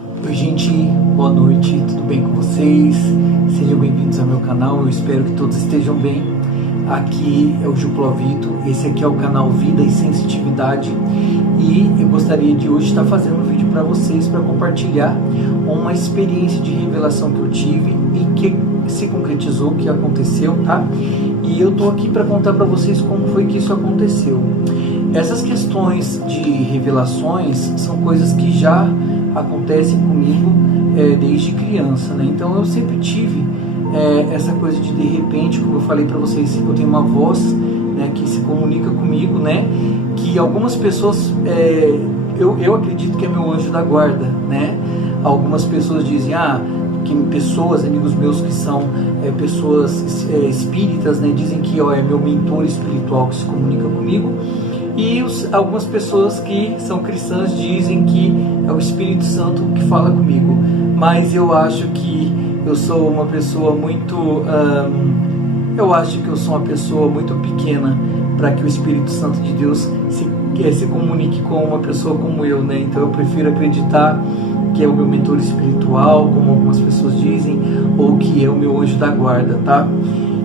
Oi gente, boa noite, tudo bem com vocês? Sejam bem-vindos ao meu canal, eu espero que todos estejam bem. Aqui é o Gil Plovito, esse aqui é o canal Vida e Sensitividade e eu gostaria de hoje estar fazendo um vídeo para vocês, para compartilhar uma experiência de revelação que eu tive e que se concretizou, que aconteceu, tá? E eu tô aqui para contar para vocês como foi que isso aconteceu. Essas questões de revelações são coisas que já acontecem comigo desde criança, né? Então eu sempre tive essa coisa de repente, como eu falei para vocês, eu tenho uma voz, né, que se comunica comigo, né? Que algumas pessoas, eu acredito que é meu anjo da guarda, né? Algumas pessoas dizem, que pessoas, amigos meus que são pessoas espíritas, né, dizem que é meu mentor espiritual que se comunica comigo. E algumas pessoas que são cristãs dizem que é o Espírito Santo que fala comigo. Mas eu acho que eu sou uma pessoa muito... eu acho que eu sou uma pessoa muito pequena para que o Espírito Santo de Deus se comunique com uma pessoa como eu, né? Então eu prefiro acreditar que é o meu mentor espiritual, como algumas pessoas dizem, ou que é o meu anjo da guarda, tá?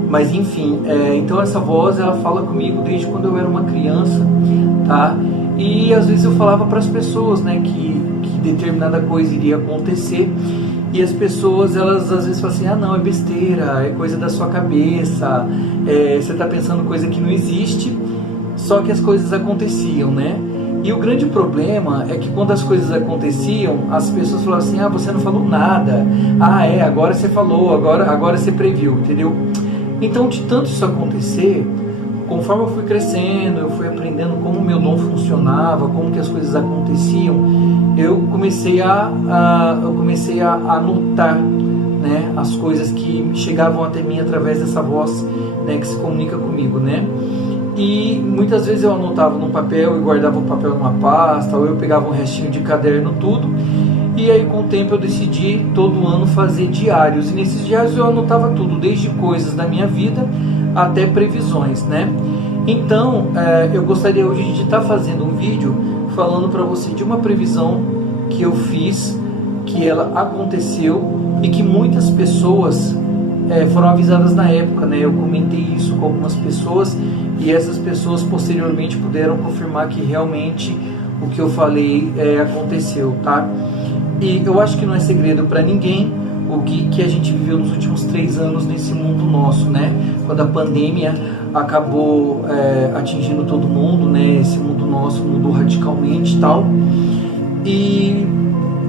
Mas enfim, então essa voz, ela fala comigo desde quando eu era uma criança, tá? E às vezes eu falava para as pessoas, né, que determinada coisa iria acontecer, e as pessoas, elas às vezes falam assim, não, é besteira, é coisa da sua cabeça, você está pensando coisa que não existe, só que as coisas aconteciam, né? E o grande problema é que quando as coisas aconteciam, as pessoas falavam assim, você não falou nada, agora você falou, agora você previu, entendeu? Então, de tanto isso acontecer, conforme eu fui crescendo, eu fui aprendendo como o meu dom funcionava, como que as coisas aconteciam, eu comecei a anotar, né, as coisas que chegavam até mim através dessa voz, né, que se comunica comigo, né? E muitas vezes eu anotava num papel e guardava o papel numa pasta, ou eu pegava um restinho de caderno, tudo. E aí com o tempo eu decidi todo ano fazer diários, e nesses diários eu anotava tudo, desde coisas da minha vida até previsões, né? Então eu gostaria hoje de estar fazendo um vídeo falando para você de uma previsão que eu fiz, que ela aconteceu e que muitas pessoas foram avisadas na época, né? Eu comentei isso com algumas pessoas e essas pessoas posteriormente puderam confirmar que realmente o que eu falei aconteceu, tá? E eu acho que não é segredo para ninguém o que a gente viveu nos últimos 3 anos nesse mundo nosso, né? Quando a pandemia acabou atingindo todo mundo, né? Esse mundo nosso mudou radicalmente e tal. E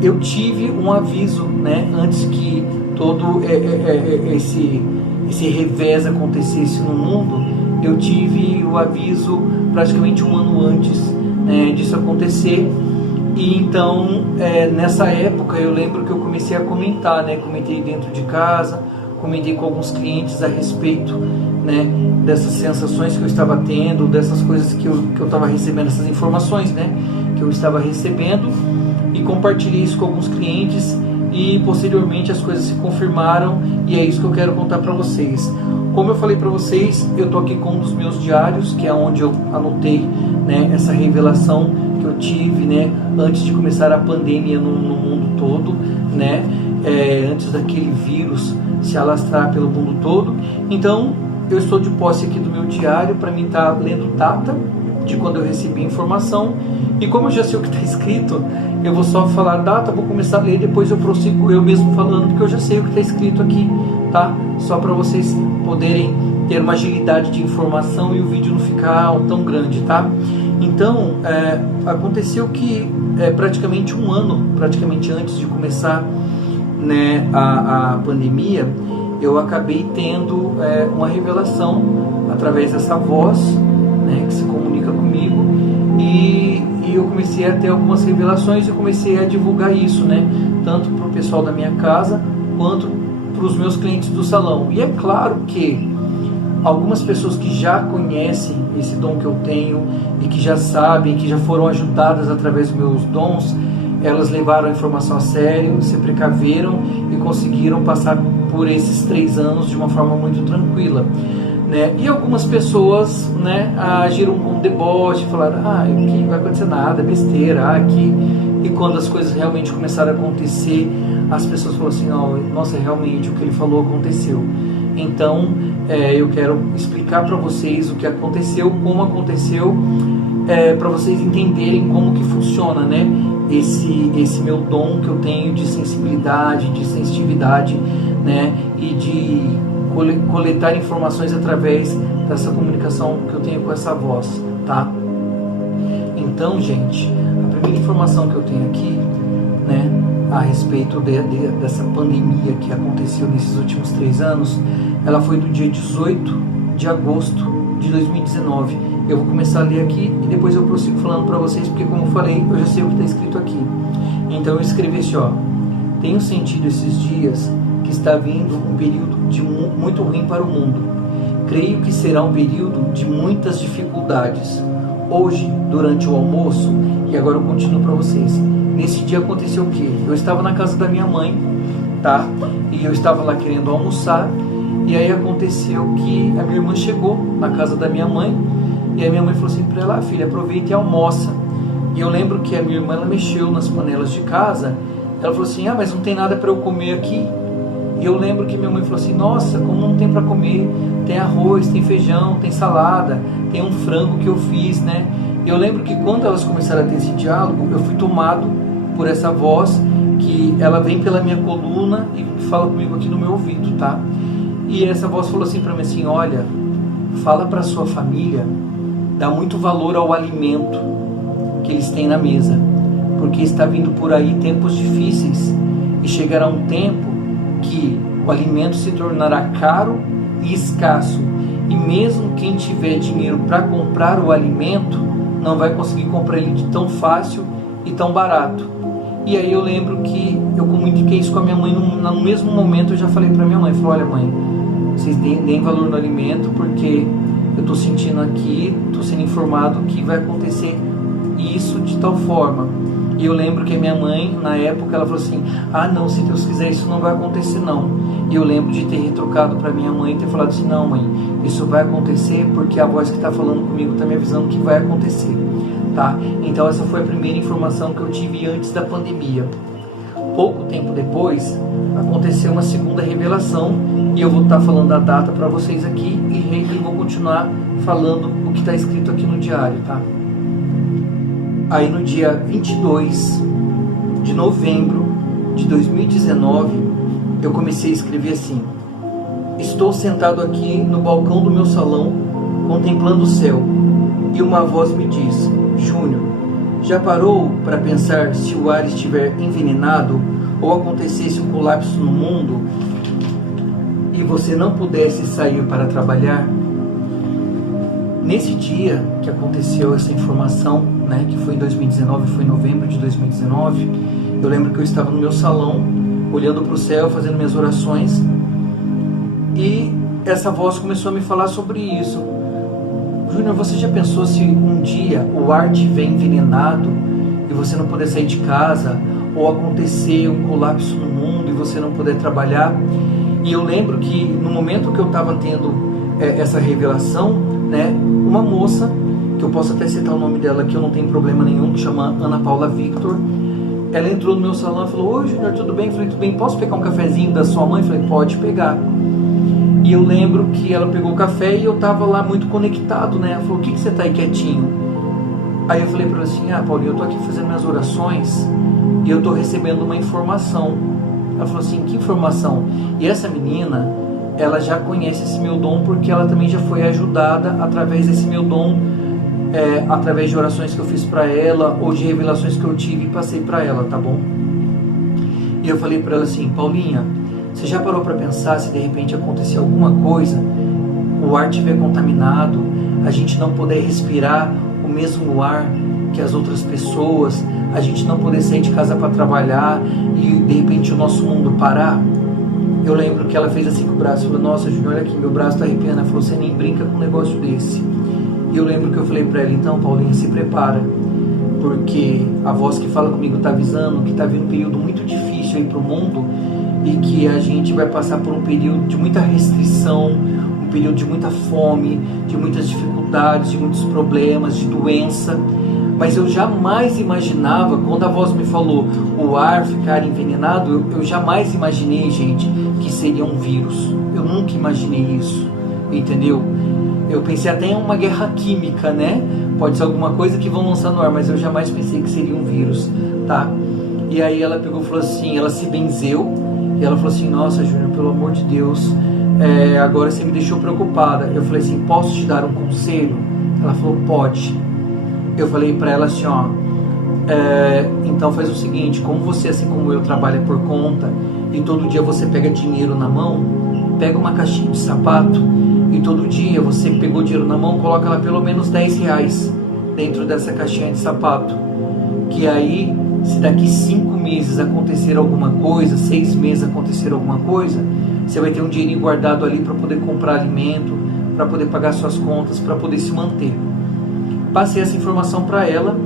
eu tive um aviso, né? Antes que todo esse revés acontecesse no mundo, eu tive o aviso praticamente um ano antes, né, disso acontecer. E então, nessa época, eu lembro que eu comecei a comentar, né? Comentei dentro de casa, comentei com alguns clientes a respeito, né, dessas sensações que eu estava tendo, dessas coisas que eu estava recebendo, essas informações, né, que eu estava recebendo, e compartilhei isso com alguns clientes, e posteriormente as coisas se confirmaram, e é isso que eu quero contar para vocês. Como eu falei para vocês, eu tô aqui com um dos meus diários, que é onde eu anotei, né, essa revelação que eu tive, né, antes de começar a pandemia no mundo todo, né, antes daquele vírus se alastrar pelo mundo todo. Então, eu estou de posse aqui do meu diário para mim estar lendo data de quando eu recebi a informação, e como eu já sei o que está escrito, eu vou só falar data, vou começar a ler, depois eu prossigo eu mesmo falando, porque eu já sei o que está escrito aqui, tá? Só para vocês poderem ter uma agilidade de informação e o vídeo não ficar tão grande, tá? Então, aconteceu que praticamente um ano, praticamente antes de começar, né, a pandemia, eu acabei tendo uma revelação através dessa voz, né, que se comunica comigo, e eu comecei a ter algumas revelações e comecei a divulgar isso, né, tanto para o pessoal da minha casa quanto para os meus clientes do salão. E é claro que algumas pessoas que já conhecem esse dom que eu tenho e que já sabem, que já foram ajudadas através dos meus dons, elas levaram a informação a sério, se precaveram e conseguiram passar por esses 3 anos de uma forma muito tranquila, né? E algumas pessoas, né, agiram com deboche, falaram, que não vai acontecer nada, besteira, que e quando as coisas realmente começaram a acontecer, as pessoas falaram assim, nossa, realmente o que ele falou aconteceu. Então eu quero explicar para vocês o que aconteceu, como aconteceu, para vocês entenderem como que funciona, né? Esse meu dom que eu tenho de sensibilidade, de sensitividade, né? E de coletar informações através dessa comunicação que eu tenho com essa voz, tá? Então, gente, a primeira informação que eu tenho aqui, né, a respeito dessa pandemia que aconteceu nesses últimos 3 anos, ela foi do dia 18 de agosto de 2019. Eu vou começar a ler aqui e depois eu prossigo falando para vocês, porque como eu falei, eu já sei o que está escrito aqui. Então eu escrevi assim, tenho sentido esses dias que está vindo um período muito ruim para o mundo. Creio que será um período de muitas dificuldades. Hoje, durante o almoço, e agora eu continuo para vocês, nesse dia aconteceu o quê? Eu estava na casa da minha mãe, tá? E eu estava lá querendo almoçar, e aí aconteceu que a minha irmã chegou na casa da minha mãe, e a minha mãe falou assim para ela, filha, aproveita e almoça. E eu lembro que a minha irmã, ela mexeu nas panelas de casa, ela falou assim, mas não tem nada para eu comer aqui. E eu lembro que minha mãe falou assim, nossa, como não tem para comer? Tem arroz, tem feijão, tem salada, tem um frango que eu fiz, né? E eu lembro que quando elas começaram a ter esse diálogo, eu fui tomado por essa voz, que ela vem pela minha coluna e fala comigo aqui no meu ouvido, tá? E essa voz falou assim para mim assim, olha, fala para sua família, dá muito valor ao alimento que eles têm na mesa, porque está vindo por aí tempos difíceis e chegará um tempo que o alimento se tornará caro e escasso, e mesmo quem tiver dinheiro para comprar o alimento não vai conseguir comprar ele de tão fácil e tão barato. E aí eu lembro que eu comuniquei isso com a minha mãe, no mesmo momento eu já falei para minha mãe, olha mãe, vocês deem valor no alimento, porque eu estou sentindo aqui, estou sendo informado que vai acontecer isso de tal forma. E eu lembro que a minha mãe, na época, ela falou assim, não, se Deus quiser isso não vai acontecer não. E eu lembro de ter retrucado para minha mãe e ter falado assim, não mãe, isso vai acontecer porque a voz que está falando comigo está me avisando que vai acontecer, tá? Então essa foi a primeira informação que eu tive antes da pandemia. Pouco tempo depois, aconteceu uma segunda revelação, e eu vou estar falando a data para vocês aqui, e vou continuar falando o que está escrito aqui no diário, tá? Aí no dia 22 de novembro de 2019, eu comecei a escrever assim, estou sentado aqui no balcão do meu salão, contemplando o céu, e uma voz me diz, Júnior, já parou para pensar se o ar estiver envenenado ou acontecesse um colapso no mundo e você não pudesse sair para trabalhar? Nesse dia que aconteceu essa informação, né, que foi em 2019, foi em novembro de 2019, eu lembro que eu estava no meu salão, olhando para o céu, fazendo minhas orações, e essa voz começou a me falar sobre isso. Júnior, você já pensou se um dia o ar estiver envenenado e você não puder sair de casa, ou acontecer um colapso no mundo e você não puder trabalhar? E eu lembro que no momento que eu estava tendo essa revelação, né, uma moça, que eu posso até citar o nome dela, que eu não tenho problema nenhum, que chama Ana Paula Victor, ela entrou no meu salão e falou, oi Júnior, tudo bem? Eu falei, tudo bem, posso pegar um cafezinho da sua mãe? Eu falei, pode pegar. E eu lembro que ela pegou o café e eu tava lá muito conectado, né? Ela falou, o que você tá aí quietinho? Aí eu falei para ela assim, Paulinho, eu tô aqui fazendo minhas orações e eu tô recebendo uma informação. Ela falou assim, que informação? E essa menina, ela já conhece esse meu dom, porque ela também já foi ajudada através desse meu dom, através de orações que eu fiz para ela, ou de revelações que eu tive e passei para ela, tá bom? E eu falei para ela assim, Paulinha, você já parou para pensar se de repente acontecer alguma coisa, o ar estiver contaminado, a gente não poder respirar o mesmo ar que as outras pessoas, a gente não poder sair de casa para trabalhar e de repente o nosso mundo parar? Eu lembro que ela fez assim com o braço, falou, nossa Júnior, olha aqui, meu braço está arrepiando. Ela falou, você nem brinca com um negócio desse. E eu lembro que eu falei para ela, então Paulinha, se prepara, porque a voz que fala comigo está avisando que está vindo um período muito difícil aí para o mundo, e que a gente vai passar por um período de muita restrição, um período de muita fome, de muitas dificuldades, de muitos problemas, de doença. Mas eu jamais imaginava, quando a voz me falou o ar ficar envenenado, eu jamais imaginei, gente, que seria um vírus. Eu nunca imaginei isso, entendeu? Eu pensei até em uma guerra química, né? Pode ser alguma coisa que vão lançar no ar, mas eu jamais pensei que seria um vírus, tá? E aí ela pegou e falou assim, ela se benzeu, e ela falou assim, nossa, Júnior, pelo amor de Deus, agora você me deixou preocupada. Eu falei assim, posso te dar um conselho? Ela falou, pode. Eu falei pra ela assim, ó, então faz o seguinte, como você, assim como eu, trabalha por conta, e todo dia você pega dinheiro na mão, pega uma caixinha de sapato, e todo dia você pegou dinheiro na mão, coloca lá pelo menos R$10 dentro dessa caixinha de sapato, que aí, se daqui 5 meses acontecer alguma coisa, 6 meses acontecer alguma coisa, você vai ter um dinheirinho guardado ali para poder comprar alimento, para poder pagar suas contas, para poder se manter. Passei essa informação para ela,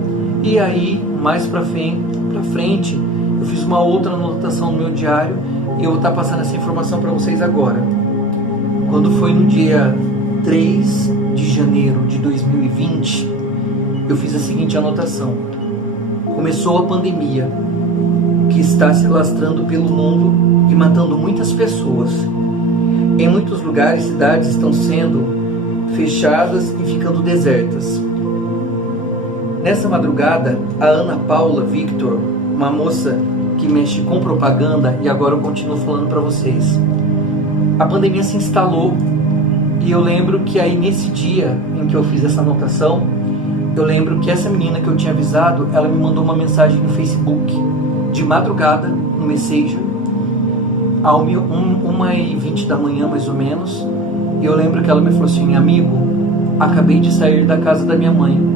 e aí, mais para frente, eu fiz uma outra anotação no meu diário, e eu vou estar passando essa informação para vocês agora. Quando foi no dia 3 de janeiro de 2020, eu fiz a seguinte anotação. Começou a pandemia, que está se alastrando pelo mundo e matando muitas pessoas. Em muitos lugares, cidades estão sendo fechadas e ficando desertas. Nessa madrugada, a Ana Paula Victor, uma moça que mexe com propaganda, e agora eu continuo falando para vocês, a pandemia se instalou, e eu lembro que aí nesse dia em que eu fiz essa anotação, eu lembro que essa menina que eu tinha avisado, ela me mandou uma mensagem no Facebook, de madrugada, no Messenger, às 1h20 da manhã mais ou menos, e eu lembro que ela me falou assim, amigo, acabei de sair da casa da minha mãe,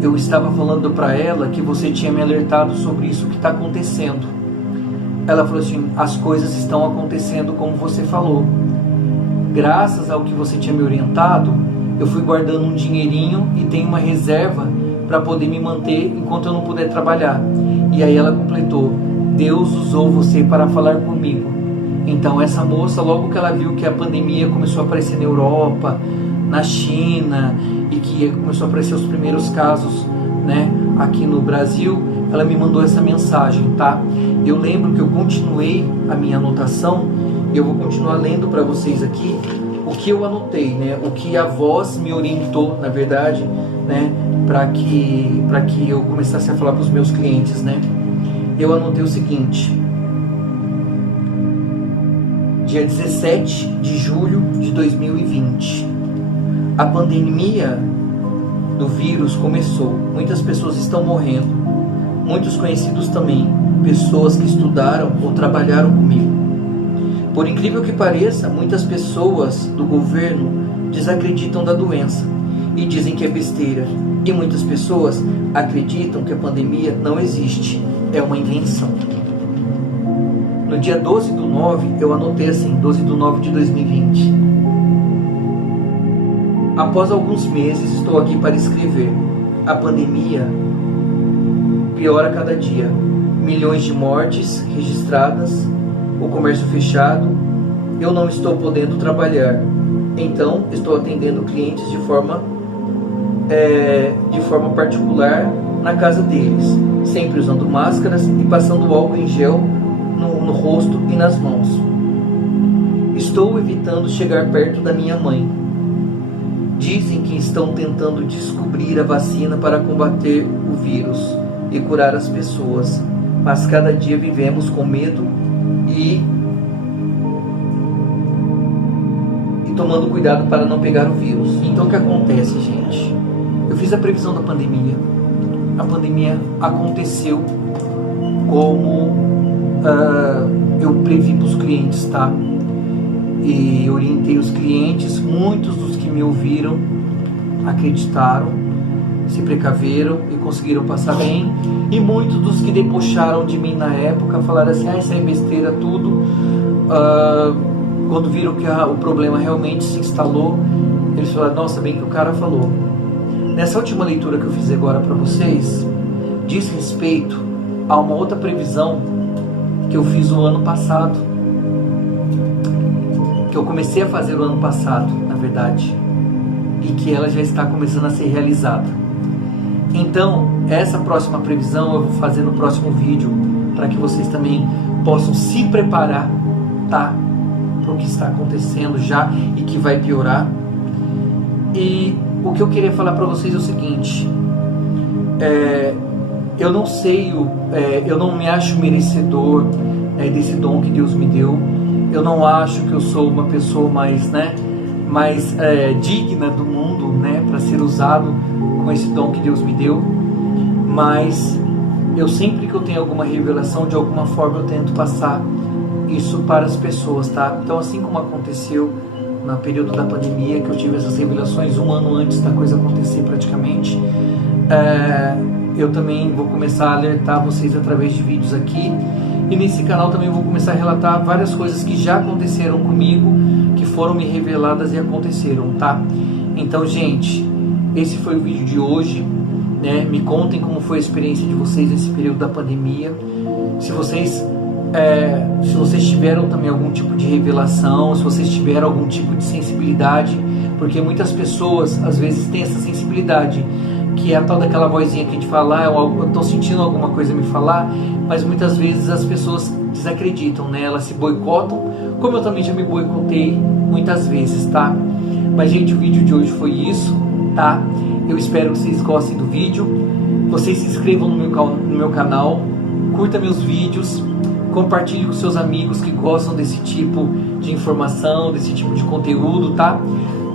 eu estava falando para ela que você tinha me alertado sobre isso que está acontecendo. Ela falou assim, as coisas estão acontecendo como você falou. Graças ao que você tinha me orientado, eu fui guardando um dinheirinho e tenho uma reserva para poder me manter enquanto eu não puder trabalhar. E aí ela completou, Deus usou você para falar comigo. Então essa moça, logo que ela viu que a pandemia começou a aparecer na Europa, na China, e que começou a aparecer os primeiros casos, né, aqui no Brasil, ela me mandou essa mensagem, tá? Eu lembro que eu continuei a minha anotação, e eu vou continuar lendo para vocês aqui o que eu anotei, né? O que a voz me orientou, na verdade, né? Para que eu começasse a falar para os meus clientes, né? Eu anotei o seguinte: dia 17 de julho de 2020, a pandemia do vírus começou. Muitas pessoas estão morrendo, muitos conhecidos também, pessoas que estudaram ou trabalharam comigo. Por incrível que pareça, muitas pessoas do governo desacreditam da doença e dizem que é besteira. E muitas pessoas acreditam que a pandemia não existe, é uma invenção. No dia 12/9, eu anotei assim, 12/9 de 2020. Após alguns meses, estou aqui para escrever. A pandemia piora a cada dia. Milhões de mortes registradas, o comércio fechado, eu não estou podendo trabalhar. Então, estou atendendo clientes de forma particular na casa deles, sempre usando máscaras e passando álcool em gel no rosto e nas mãos. Estou evitando chegar perto da minha mãe. Dizem que estão tentando descobrir a vacina para combater o vírus e curar as pessoas, mas cada dia vivemos com medo e tomando cuidado para não pegar o vírus. Então o que acontece, gente? Eu fiz a previsão da pandemia. A pandemia aconteceu como eu previ para os clientes, tá? E orientei os clientes. Muitos dos que me ouviram acreditaram, se precaveram e conseguiram passar bem. E muitos dos que debocharam de mim na época falaram assim, isso é besteira tudo. Quando viram que o problema realmente se instalou, eles falaram, nossa, bem que o cara falou. Nessa última leitura que eu fiz agora para vocês, diz respeito a uma outra previsão que eu fiz o ano passado, que eu comecei a fazer o ano passado, na verdade, e que ela já está começando a ser realizada. Então, essa próxima previsão eu vou fazer no próximo vídeo, para que vocês também possam se preparar, tá? Para o que está acontecendo já e que vai piorar. E o que eu queria falar para vocês é o seguinte: eu não sei, eu não me acho merecedor desse dom que Deus me deu. Eu não acho que eu sou uma pessoa mais digna do mundo, para ser usado com esse dom que Deus me deu. Mas eu sempre que eu tenho alguma revelação, de alguma forma eu tento passar isso para as pessoas, tá? Então, assim como aconteceu no período da pandemia, que eu tive essas revelações um ano antes da coisa acontecer praticamente, eu também vou começar a alertar vocês através de vídeos aqui, e nesse canal também vou começar a relatar várias coisas que já aconteceram comigo, que foram me reveladas e aconteceram, tá? Então, gente, esse foi o vídeo de hoje, me contem como foi a experiência de vocês nesse período da pandemia. Se vocês tiveram também algum tipo de revelação, se vocês tiveram algum tipo de sensibilidade, porque muitas pessoas às vezes têm essa sensibilidade, que é a tal daquela vozinha que a gente fala, eu estou sentindo alguma coisa me falar, mas muitas vezes as pessoas desacreditam, elas se boicotam, como eu também já me boicotei muitas vezes, tá? Mas, gente, o vídeo de hoje foi isso, tá? Eu espero que vocês gostem do vídeo, vocês se inscrevam no meu canal, curta meus vídeos, compartilhe com seus amigos que gostam desse tipo de informação, desse tipo de conteúdo, tá?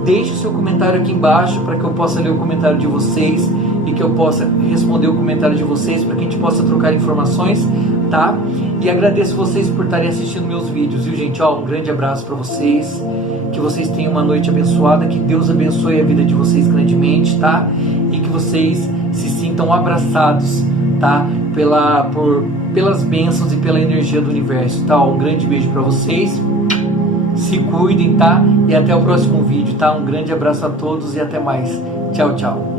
Deixe o seu comentário aqui embaixo para que eu possa ler o comentário de vocês e que eu possa responder o comentário de vocês, para que a gente possa trocar informações, tá? E agradeço vocês por estarem assistindo meus vídeos, viu, gente? Um grande abraço para vocês, que vocês tenham uma noite abençoada, que Deus abençoe a vida de vocês grandemente, tá? E que vocês se sintam abraçados, tá? Pelas bênçãos e pela energia do universo, tá? Um grande beijo para vocês, se cuidem, tá? E até o próximo vídeo, tá? Um grande abraço a todos e até mais. Tchau, tchau.